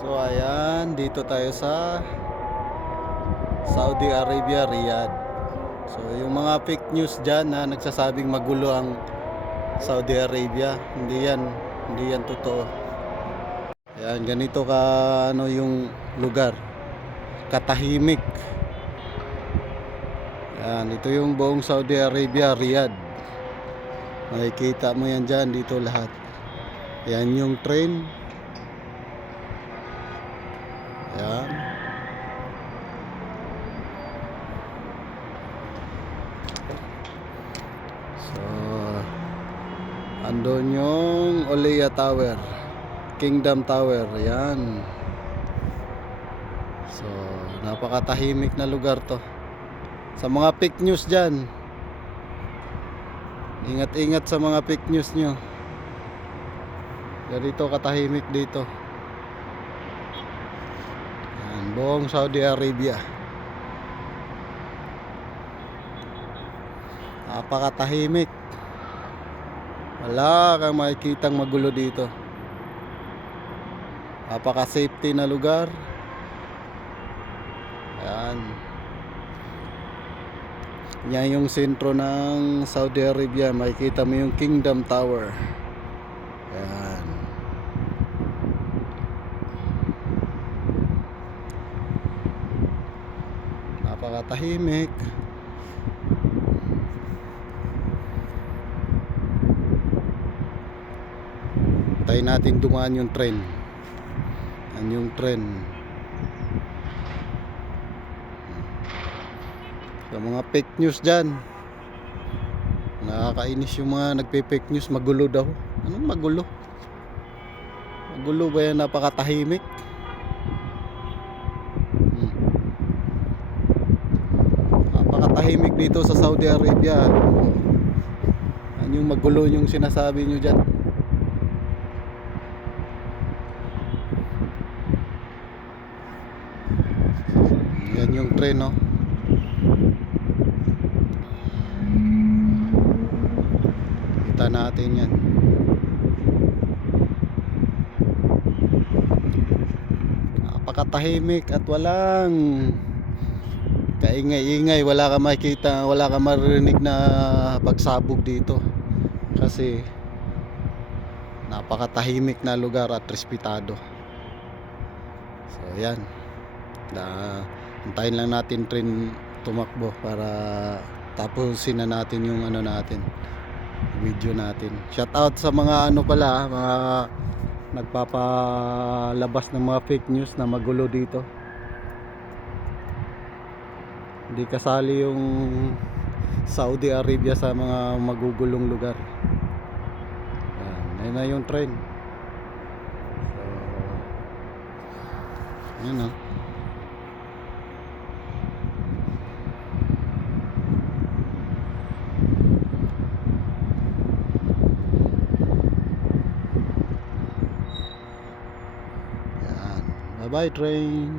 So ayan, dito tayo sa Saudi Arabia, Riyadh. So yung mga fake news dyan na nagsasabing magulo ang Saudi Arabia, hindi yan totoo. Ayan, ganito ka ano yung lugar, katahimik. Ayan, ito yung buong Saudi Arabia, Riyadh. Makikita mo yan dyan, dito lahat. Ayan yung train. Ayan. So andun yung Oleya Tower, Kingdom Tower. Ayan. So napakatahimik na lugar to. Sa mga fake news dyan, ingat-ingat sa mga fake news nyo. Ganito katahimik dito. Ayan, buong Saudi Arabia. Napakatahimik. Wala kang makikitang magulo dito. Napaka-safety na lugar. Ayan. Yan yung sentro ng Saudi Arabia. Makikita mo yung Kingdom Tower. Ayan. Napakatahimik. Tayo natin dumaan yung train. Yan yung train. Sa mga fake news dyan, nakakainis yung mga nagpe-fake news. Magulo daw. Anong magulo? Magulo ba yan? Napakatahimik. Napakatahimik dito sa Saudi Arabia. Ano yung magulo yung sinasabi nyo dyan? Yan yung train, no? Kita natin yan. Napakatahimik at walang kaingay-ingay. Wala kang makikita, wala kang marinig na pagsabog dito. Kasi napakatahimik na lugar at respetado. So yan. Antayin lang natin train tumakbo para tapusin na natin yung ano natin, video natin. Shout out sa mga ano pala, mga nagpapalabas ng mga fake news na magulo dito. Hindi kasali yung Saudi Arabia sa mga magugulong lugar. Ayan na yung train. So yun, bye bye train.